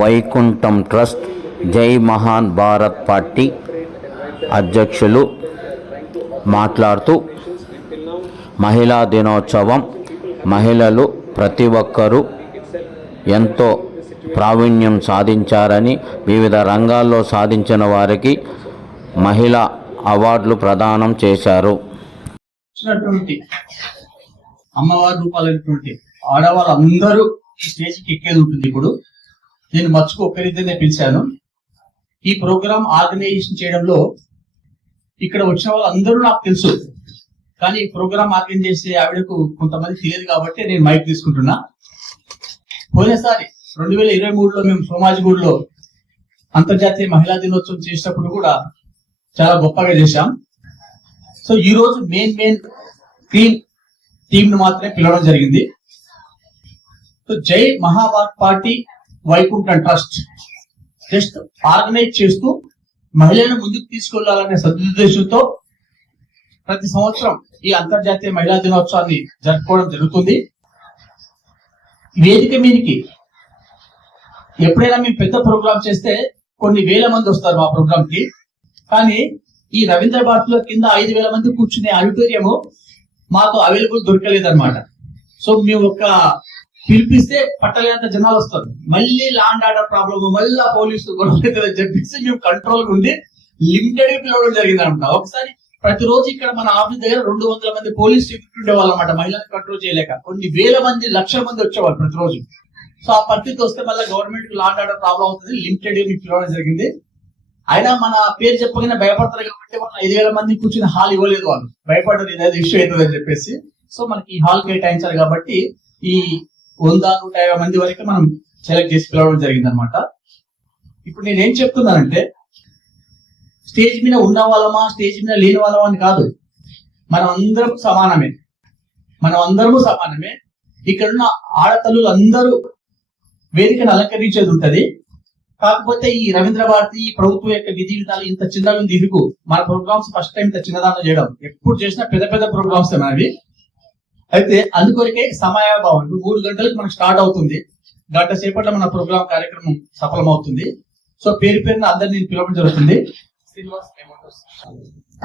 Vaikuntham trust జై మహాన్ Bharat party అధ్యక్షులు మాట్లాడుతూ మహిళా దినోత్సవం మహిళలు ప్రతి ఒక్కరూ ఎంతో ప్రావీణ్యం సాధించారని, వివిధ రంగాల్లో సాధించిన వారికి మహిళా అవార్డులు ప్రదానం చేశారు. అమ్మవారి రూపాలైనటువంటి ఆడవాళ్ళందరూ ఈ స్టేజ్కి ఎక్కేది ఉంటుంది. ఇప్పుడు నేను మర్చిపో ఒక్కరిద్దరినే పిలిచాను. ఈ ప్రోగ్రామ్ ఆర్గనైజేషన్ చేయడంలో ఇక్కడ వచ్చిన వాళ్ళందరూ నాకు తెలుసు, కానీ ఈ ప్రోగ్రామ్ ఆర్గనైజ్ చేసే ఆవిడకు కొంతమంది తెలియదు కాబట్టి నేను మైక్ తీసుకుంటున్నా. పోయినసారి 2023లో మేము సోమాజిగూడలో అంతర్జాతీయ మహిళా దినోత్సవం చేసినప్పుడు కూడా చాలా గొప్పగా చేశాం. సో ఈ రోజు మెయిన్ టీమ్ ను మాత్రమే పిలవడం జరిగింది. సో జై Mahabharat party Vaikuntham trust just organise చేస్తూ మహిళలను ముందుకు తీసుకెళ్లాలనే సదుద్దేశంతో ప్రతి సంవత్సరం ఈ అంతర్జాతీయ మహిళా దినోత్సవాన్ని జరుపుకోవడం జరుగుతుంది. వేదిక మీదకి ఎప్పుడైనా మేము పెద్ద ప్రోగ్రామ్ చేస్తే కొన్ని వేల మంది వస్తారు మా ప్రోగ్రామ్ కి, కానీ ఈ రవీంద్ర భారత్ లో కింద 5,000 మంది కూర్చునే ఆడిటోరియం మాకు అవైలబుల్ దొరకలేదన్నమాట. సో మేము ఒక పిలిపిస్తే పట్టలేనంత జనాలు వస్తారు, మళ్ళీ లాండ్ ఆర్డర్ ప్రాబ్లమ్, మళ్ళీ పోలీసు గొడవలు చెప్పేసి మేము కంట్రోల్ ఉండి లిమిటెడ్ గా పిలవడం జరిగింది అనమాట. ఒకసారి ప్రతిరోజు ఇక్కడ మన ఆఫీస్ దగ్గర 200 మంది పోలీస్ సెక్యూరిటీ ఉండేవాళ్ళు అనమాట. మహిళలను కంట్రోల్ చేయలేక కొన్ని వేల మంది, లక్షల మంది వచ్చేవాళ్ళు ప్రతిరోజు. సో ఆ పరిస్థితి వస్తే మళ్ళీ గవర్నమెంట్ కి లాండ్ ఆర్డర్ ప్రాబ్లం అవుతుంది, లిమిటెడ్ గా మీకు పిలవడం జరిగింది. అయినా మన పేరు చెప్పగానే భయపడతారు కాబట్టి మనం 5,000 మంది కూర్చుని హాల్ ఇవ్వలేదు, వాళ్ళు భయపడరు ఇదేదో ఇష్యూ అవుతుంది అని చెప్పేసి. సో మనకి ఈ హాల్ కేటాయించారు కాబట్టి ఈ 100-150 మంది వరకు మనం సెలెక్ట్ చేసి పిలవడం జరిగింది అనమాట. ఇప్పుడు నేనేం చెప్తున్నానంటే స్టేజ్ మీద ఉన్న వాళ్ళమా స్టేజ్ మీద లేని వాళ్ళమా అని కాదు, మనం అందరం సమానమే. ఇక్కడున్న ఆడతల్లులు అందరూ వేదికను అలంకరించేది ఉంటది. కాకపోతే ఈ రవీంద్ర భారతి ప్రభుత్వం యొక్క విధి విధాలు ఇంత చిన్నగా ఉంది. ఇరుకు మన ప్రోగ్రామ్స్ ఫస్ట్ టైం ఇంత చిన్నదానం చేయడం, ఎప్పుడు చేసినా పెద్ద ప్రోగ్రామ్స్ మనవి. అయితే అందుకొరకే సమయాభావం 3 గంటలకు మనకు స్టార్ట్ అవుతుంది, గంట సేపట్లో మన ప్రోగ్రామ్ కార్యక్రమం సఫలమవుతుంది. సో పేరున అందరినీ పిలవడం జరుగుతుంది.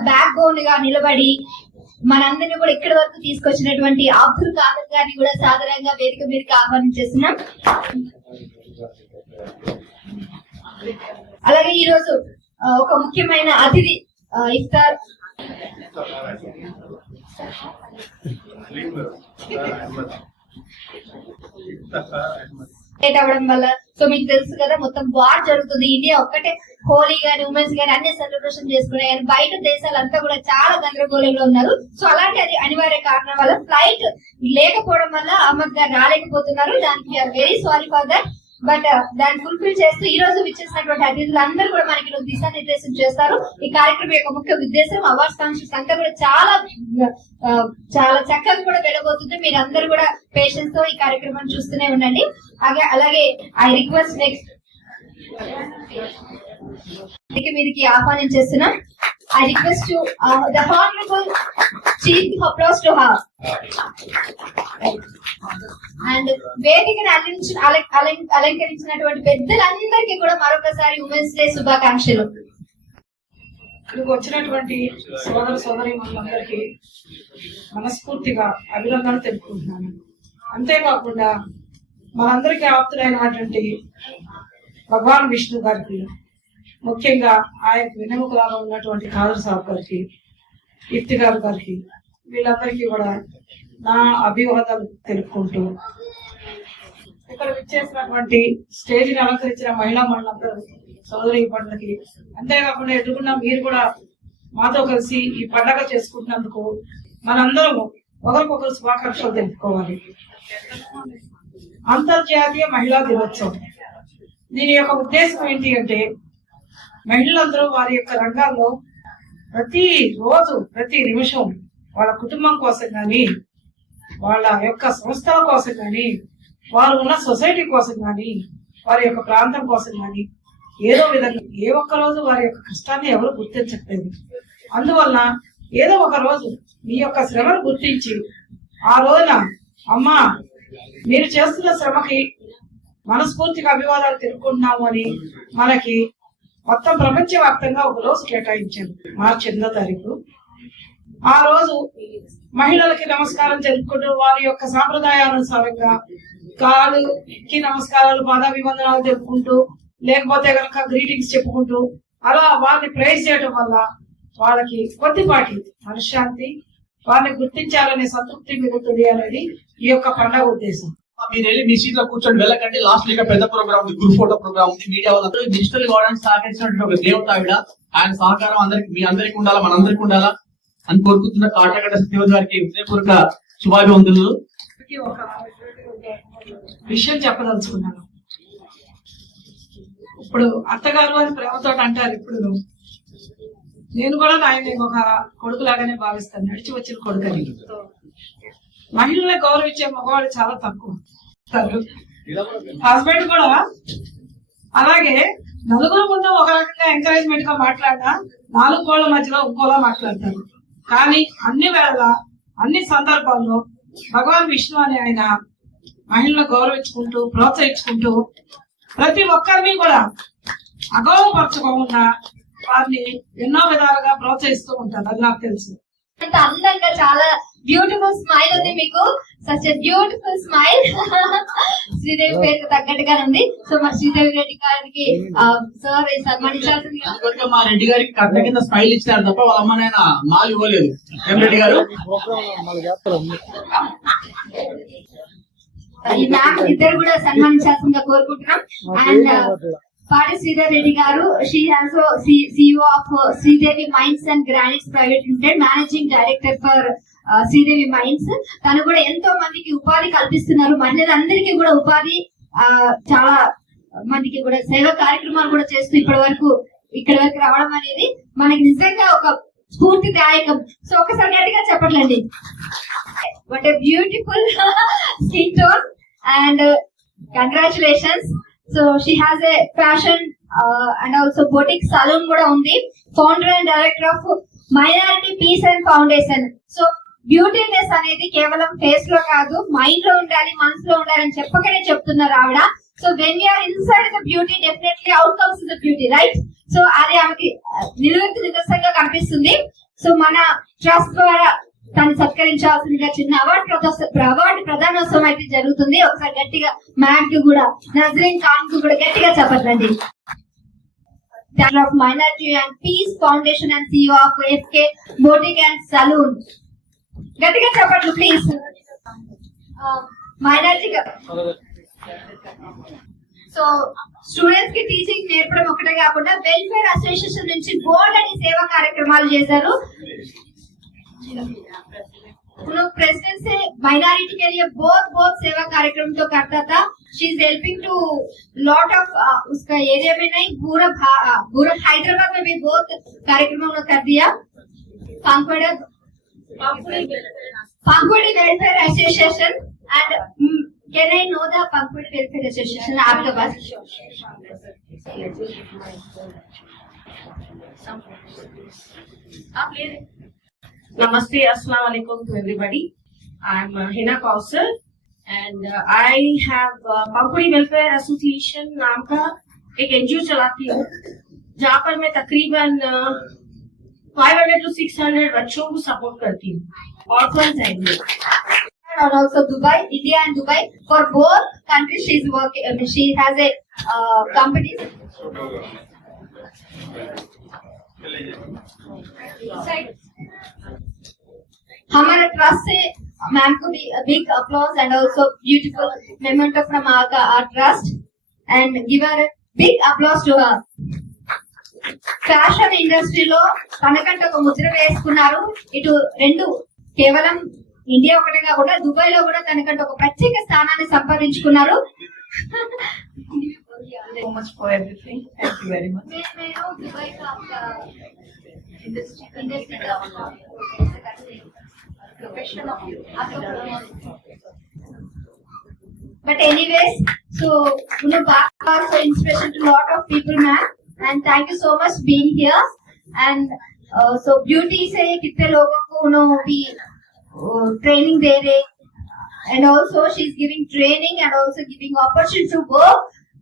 బ్యాక్ బోన్ గా నిలబడి మనందరినీ కూడా ఇక్కడి వరకు తీసుకొచ్చినటువంటి అబ్దుల్ ఖాదర్ గారిని కూడా సాధారణంగా వేదిక మీదకి ఆహ్వానించేస్తున్నాం. అలాగే ఈ రోజు ఒక ముఖ్యమైన అతిథి ఇఫ్తార్ అవడం వల్ల, సో మీకు తెలుసు కదా మొత్తం వార్ జరుగుతుంది. ఇండియా ఒక్కటే హోలీ గాని ఉమెన్స్ గాని అన్ని సెలబ్రేషన్ చేసుకున్నాయి, కానీ బయట దేశాలంతా కూడా చాలా గందరగోళంలో ఉన్నారు. సో అలాంటి అది అనివార్య కారణం వల్ల ఫ్లైట్ లేకపోవడం వల్ల అహ్మద్ గారు రాలేకపోతున్నారు. దానికి very sorry for that. But దాన్ని ఫుల్ఫిల్ చేస్తూ ఈ రోజు విచ్చేసినటువంటి అతిథులు అందరూ కూడా మనకి దిశానిర్దేశం చేస్తారు. ఈ కార్యక్రమం యొక్క ముఖ్య ఉద్దేశం అవార్డ్స్ ఫంక్షన్స్ అంతా కూడా చాలా చక్కగా కూడా వెళ్ళబోతుంది. మీరు అందరూ కూడా పేషెన్స్ తో ఈ కార్యక్రమాన్ని చూస్తూనే ఉండండి. అలాగే ఐ రిక్వెస్ట్ నెక్స్ట్ మీదకి ఆహ్వానించేస్తున్నాం. I request to the Honorable Chief applause to her. And వేదికను అలంకరించినటువంటి పెద్దలందరికీ కూడా మరొకసారి ఉమెన్స్ డే శుభాకాంక్షలు. ఇక్కడికి వచ్చినటువంటి సోదరి మనందరికీ మనస్ఫూర్తిగా అభినందనలు తెలుపుకుంటున్నాను. అంతేకాకుండా మనందరికీ ఆప్తులైనటువంటి భగవాన్ విష్ణు గారికి, ముఖ్యంగా ఆయన వెన్నెముకలాగా ఉన్నటువంటి ఖాదర్ సాబ్ గారికి, ఇఫ్తిగార్ గారికి, వీళ్ళందరికీ కూడా నా అభివాదాలు తెలుపుకుంటూ ఇక్కడ విచ్చేసినటువంటి స్టేజ్ని అలంకరించిన మహిళలందరూ సోదరి పండుగకి, అంతేకాకుండా ఎదుగున్న మీరు కూడా మాతో కలిసి ఈ పండగ చేసుకుంటున్నందుకు మనందరం ఒకరికొకరు శుభాకాంక్షలు తెలుపుకోవాలి. అంతర్జాతీయ మహిళా దినోత్సవం దీని యొక్క ఉద్దేశం ఏంటి అంటే, మహిళలందరూ వారి యొక్క రంగాల్లో ప్రతి రోజు ప్రతి నిమిషం వాళ్ళ కుటుంబం కోసం కానీ, వాళ్ళ యొక్క సంస్థల కోసం కానీ, వారు ఉన్న సొసైటీ కోసం కానీ, వారి యొక్క ప్రాంతం కోసం కానీ ఏదో విధంగా ఏ ఒక్క రోజు వారి యొక్క కష్టాన్ని ఎవరు గుర్తించట్లేదు. అందువల్ల ఏదో ఒక రోజు మీ యొక్క శ్రమను గుర్తించి ఆ రోజున అమ్మా మీరు చేస్తున్న శ్రమకి మనస్ఫూర్తిగా అభివాదాలు తెలుపుకుంటున్నాము అని మనకి మొత్తం ప్రపంచవ్యాప్తంగా ఒక రోజు కేటాయించారు, మార్చి 8వ తారీఖు. ఆ రోజు మహిళలకి నమస్కారం తెలుపుకుంటూ వారి యొక్క సాంప్రదాయానుసారంగా కాలుకి నమస్కారాలు, పాదాభివందనాలు తెలుపుకుంటూ, లేకపోతే కనుక గ్రీటింగ్స్ చెప్పుకుంటూ అలా వారిని ప్రైజ్ చేయడం వల్ల వాళ్ళకి కొద్దిపాటి మనశ్శాంతి, వారిని గుర్తించాలనే సంతృప్తి మిగులుతుంది అనేది ఈ యొక్క పండుగ ఉద్దేశం. మీరు వెళ్ళి మీ సీట్ లో కూర్చొని వెళ్ళకండి. లాస్ట్ లో పెద్ద ప్రోగ్రామ్ ఉంది, గ్రూప్ ఫోటో ప్రోగ్రామ్ ఉంది. మీడియా వాళ్ళందరూ డిజిటల్ గవర్నెన్స్ సహకరించినటువంటి ఒక దేవత ఆవిడ. ఆయన సహకారం మీ అందరికి ఉండాలా, మనందరికి ఉండాలా అని కోరుకుంటున్న కాటగడ్డ సత్యవతి గారికి హృదయపూర్వక శుభాభివందనలు. ఒక విషయం చెప్పదలుచుకున్నాను. ఇప్పుడు అత్తగారు అని ప్రేమతో అంటారు. ఇప్పుడు నేను కూడా ఆయన ఒక కొడుకులాగానే భావిస్తాను, నడిచి వచ్చిన కొడుకని. మహిళల్ని గౌరవించే మగవాళ్ళు చాలా తక్కువ. హస్బెండ్ కూడా అలాగే నలుగురు ముందు ఒక రకంగా ఎంకరేజ్మెంట్ గా మాట్లాడినా 4 గోళ్ల మధ్యలో ఇంకోలా మాట్లాడతారు. కానీ అన్ని వేళ అన్ని సందర్భాల్లో భగవాన్ విష్ణు అనే ఆయన మహిళలను గౌరవించుకుంటూ ప్రోత్సహించుకుంటూ ప్రతి ఒక్కరిని కూడా అగౌరవపరచుకోకుండా వారిని ఎన్నో విధాలుగా ప్రోత్సహిస్తూ ఉంటారు. అది నాకు తెలుసు. అంత అందంగా చాలా బ్యూటిఫుల్ స్మైల్ ఉంది మీకు. Such a beautiful smile. Sridevi పేరుకు తగ్గట్టుగా ఉంది. సో మా శ్రీదేవి రెడ్డి గారికి సార్ సన్మానించాల్సింది. మా రెడ్డి గారికి కట్ట కింద స్మైల్ ఇచ్చినారు తప్ప వాళ్ళ అమ్మ నాయన మాలు ఇవ్వలేదు. రెడ్డి గారు ఈ మ్యామ్ ఇద్దరు కూడా సన్మానించాల్సిందిగా కోరుకుంటున్నాం. అండ్ పాడి శ్రీధర్ రెడ్డి గారు, she also CEO of Sridevi mines and granites private limited, managing director for Sridevi mines. తను కూడా ఎంతో మందికి ఉపాధి కల్పిస్తున్నారు. మహిళలందరికీ కూడా ఉపాధి, చాలా మందికి కూడా సేవా కార్యక్రమాలు కూడా చేస్తూ ఇక్కడి వరకు రావడం అనేది మనకి నిజంగా ఒక స్ఫూర్తిదాయకం. సో ఒకసారి గట్టిగా చెప్పట్లండి. What a beautiful skin tone and congratulations. So she has a fashion and also boutique salon కూడా ఉంది. Founder and director of minority peace and foundation. So beautiness అనేది కేవలం ఫేస్ లో కాదు, మైండ్ లో ఉండాలి, మనసులో ఉండాలి అని చెప్పకనే చెప్తున్నారు ఆవిడ. So when you're inside the beauty, definitely out comes the beauty, right? సో అది ఆమెకి నిలువెత్తు నిదర్శనంగా కనిపిస్తుంది. సో మన ట్రస్ట్ ద్వారా తను సత్కరించాల్సిందిగా చిన్న అవార్డు ప్రధానోత్సవం అయితే జరుగుతుంది. ఒకసారి గట్టిగా మ్యామ్ కి కూడా, నజరీన్ ఖాన్ కు కూడా గట్టిగా చెప్పట్లండి. Of minority and peace foundation and CEO of FK boutique and salon. గట్టిగా చెప్పట్లు ప్లీజ్. మైనారిటీ. సో స్టూడెంట్స్ కి టీచింగ్ నేర్పడం ఒకటే కాకుండా వెల్ఫేర్ అసోసియేషన్ నుంచి బోర్డ్ అని సేవా కార్యక్రమాలు చేశారు. प्रेसिडेंट से माइनॉरिटी के लिए बहुत सेवा कार्यक्रम तो करता था. She is helping to lot of उसका एरिया में नहीं, पूरा हैदराबाद में भी बहुत कार्यक्रम उन्होंने कर दिया. Pankudi welfare association and can I know the Pankudi welfare association आपके पास? आप ले Namaste, Assalamu alaikum to everybody. I'm Hina Kausar and I have Pankudi Welfare Association नाम का एक NGO चलाती हूँ, जहाँ पर मैं तकरीबन 500 to 600 बच्चों को सपोर्ट करती हूँ. Orphans and and also Dubai, India and Dubai. For both countries she is working. She has a company. हमारा ट्रस्ट से मैम को भी big applause and also beautiful memento from our trust and give a big applause to her. Fashion ఇండస్ట్రీలో తనకంటే ఒక ముద్ర వేసుకున్నారు. ఇటు రెండు కేవలం ఇండియా ఒకటే కాకుండా దుబాయ్ లో కూడా తనకంటే ఒక ప్రత్యేక స్థానాన్ని సంపాదించుకున్నారు. so much for everything. Thank you very much. मैं दुबई का आपका industry profession of you. But anyways, so so inspiration to lot of people, ma'am, and thank you so much being here. And so beauty से कितने लोगों को भी training दे रहे, and also she's giving training and also giving opportunity to work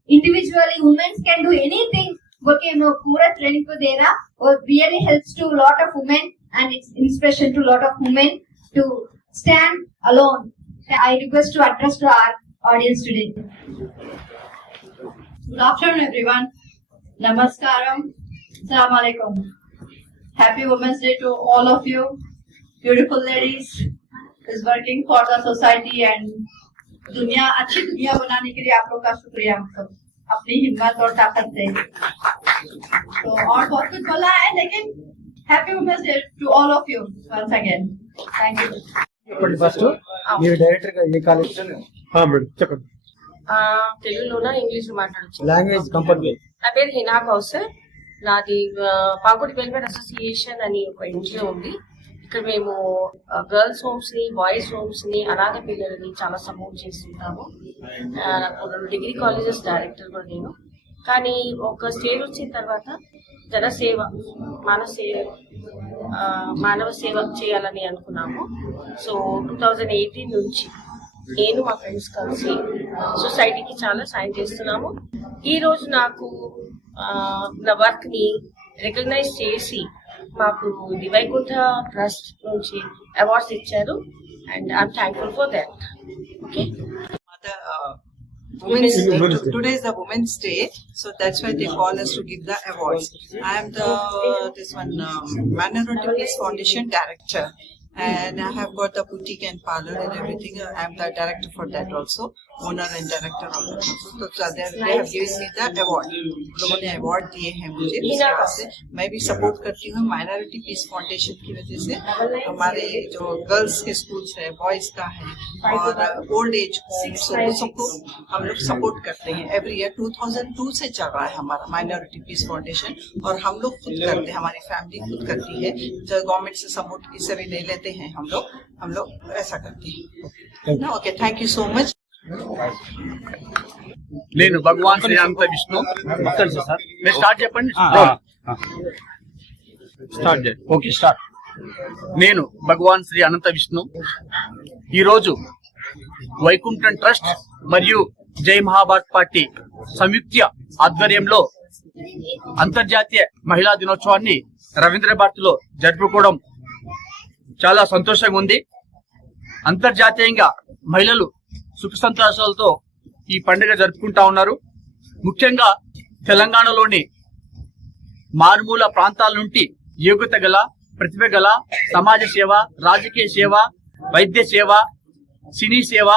individually. Women can do anything. Okay, no, pura training ko de raha or really helps to a lot of women and it's inspiration to a lot of women to stand alone. I request to address to our audience today. Good afternoon, everyone. Namaskaram. Assalamu alaikum. Happy Women's Day to all of you. Beautiful ladies is working for the society and दुनिया अच्छी दुनिया बनाने के लिए आप लोग का शुक्रिया, मतलब अपनी हिम्मत और ताकत से। तो और बहुत कुछ बोला है, लेकिन Happy Women's Day to all of you once again. Thank you. First మీరు డైరెక్టర్ గా ఏ కాలేజ్ మేడం చెప్పండి. తెలుగులోనా ఇంగ్లీష్ మాట్లాడచ్చు? Language compulsory. నా పేరు హినా కౌసర్. నాది పాకుడి వెల్ఫేర్ అసోసియేషన్ అని ఒక ఎన్జిఓ ఉంది. ఇక్కడ మేము గర్ల్స్ హోమ్స్ ని, బాయ్స్ హోమ్స్ ని, అనాథ పిల్లలని చాలా సపోర్ట్ చేస్తుంటాము. నాకు 2 డిగ్రీ కాలేజెస్ డైరెక్టర్ కూడా నేను. కానీ ఒక స్టేజ్ వచ్చిన తర్వాత జనసేవ, మానవ సేవ చేయాలని అనుకున్నాము. సో 2018 నుంచి నేను మా ఫ్రెండ్స్ కలిసి సొసైటీకి చాలా సాయం చేస్తున్నాము. ఈ రోజు నాకు నా వర్క్ ని రికగ్నైజ్ చేసి మాకు ది వైకుంఠ ట్రస్ట్ నుంచి అవార్డ్స్ ఇచ్చారు and I'm thankful for that. Okay, Today is the Women's Day, so that's why they call us to give the awards. I am Minority Peace Foundation director, and I have got the boutique and parlor and everything. I am the director for that also, owner and director of that also. So they have given me the award. लोगों ने award दिए हैं मुझे. से मैं भी support करती हूँ Minority Peace Foundation की वजह से. हमारे जो girls के schools है, boys का है और old age homes, वो सबको हम लोग support करते हैं. Every year 2002 से चल रहा है हमारा Minority Peace Foundation और हम लोग खुद करते हैं, हमारी फैमिली खुद करती है. जो गवर्नमेंट से सपोर्ट किसी भी नहीं लेते हैं हम लोग ऐसा करते हैं. Okay, thank you so much. నేను భగవాన్ శ్రీ అనంత విష్ణు. మీరు స్టార్ట్ చెప్పండి. స్టార్ట్ చేయండి. Okay, start. నేను భగవాన్ శ్రీ అనంత విష్ణు. ఈరోజు వైకుంఠం ట్రస్ట్ మరియు జై మహాభారత్ పార్టీ సంయుక్త ఆధ్వర్యంలో అంతర్జాతీయ మహిళా దినోత్సవాన్ని రవీంద్ర భారతిలో జరుపుకోవడం చాలా సంతోషంగా ఉంది. అంతర్జాతీయంగా మహిళలు సుఖ సంతోషాలతో ఈ పండుగ జరుపుకుంటా ఉన్నారు. ముఖ్యంగా తెలంగాణలోని మారుమూల ప్రాంతాల నుండి యోగ్యత గల, ప్రతిభ గల, సమాజ సేవ, రాజకీయ సేవ, వైద్య సేవ, సినీ సేవ,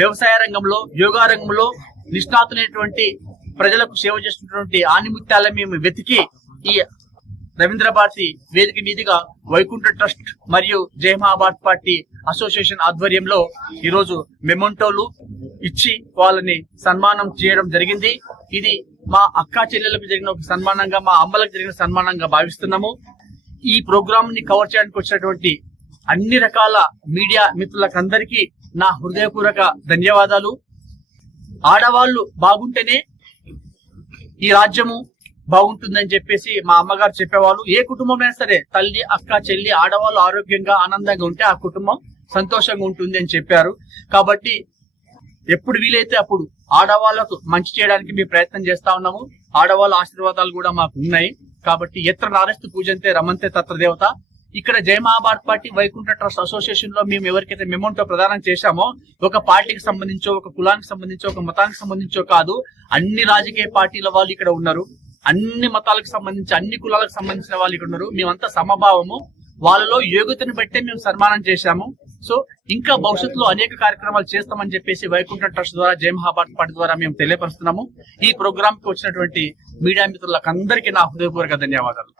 వ్యవసాయ రంగంలో, యోగా రంగంలో నిష్ణాతులైనటువంటి ప్రజలకు సేవ చేస్తున్నటువంటి ఆనిముత్యాలను మేము వెతికి ఈ రవీంద్ర భారతి వేదిక మీదుగా వైకుంఠ ట్రస్ట్ మరియు జై మహాభారత్ పార్టీ అసోసియేషన్ ఆధ్వర్యంలో ఈరోజు మెమోంటోలు ఇచ్చి వాళ్ళని సన్మానం చేయడం జరిగింది. ఇది మా అక్కా చెల్లెలకు జరిగిన ఒక సన్మానంగా, మా అమ్మలకు జరిగిన సన్మానంగా భావిస్తున్నాము. ఈ ప్రోగ్రామ్ ని కవర్ చేయడానికి వచ్చినటువంటి అన్ని రకాల మీడియా మిత్రులకందరికీ నా హృదయపూర్వక ధన్యవాదాలు. ఆడవాళ్లు బాగుంటేనే ఈ రాజ్యము బాగుంటుందని చెప్పేసి మా అమ్మగారు చెప్పేవాళ్ళు. ఏ కుటుంబమైనా సరే తల్లి, అక్క, చెల్లి, ఆడవాళ్ళు ఆరోగ్యంగా ఆనందంగా ఉంటే ఆ కుటుంబం సంతోషంగా ఉంటుంది అని చెప్పారు. కాబట్టి ఎప్పుడు వీలైతే అప్పుడు ఆడవాళ్లకు మంచి చేయడానికి మేము ప్రయత్నం చేస్తా ఉన్నాము. ఆడవాళ్ళ ఆశీర్వాదాలు కూడా మాకు ఉన్నాయి. కాబట్టి ఎత్ర నారస్తు పూజంతే రమంతే తత్ర దేవత. ఇక్కడ జై Mahabharat party Vaikuntha trust association లో మేము ఎవరికైతే మెమోంటో ప్రదానం చేశామో, ఒక పార్టీకి సంబంధించో, ఒక కులానికి సంబంధించో, ఒక మతానికి సంబంధించో కాదు, అన్ని రాజకీయ పార్టీల వాళ్ళు ఇక్కడ ఉన్నారు. అన్ని మతాలకు సంబంధించి, అన్ని కులాలకు సంబంధించిన వాళ్ళు ఇక్కడ ఉన్నారు. మేమంతా సమభావము. వాళ్ళలో యోగ్యతను బట్టే మేము సన్మానం చేశాము. సో ఇంకా భవిష్యత్తులో అనేక కార్యక్రమాలు చేస్తామని చెప్పేసి వైకుంఠ ట్రస్ట్ ద్వారా, జై మహాభారత్ పార్టీ ద్వారా మేము తెలియపరుస్తున్నాము. ఈ ప్రోగ్రామ్ కి వచ్చినటువంటి మీడియా మిత్రులకు అందరికీ నా హృదయపూర్వక ధన్యవాదాలు.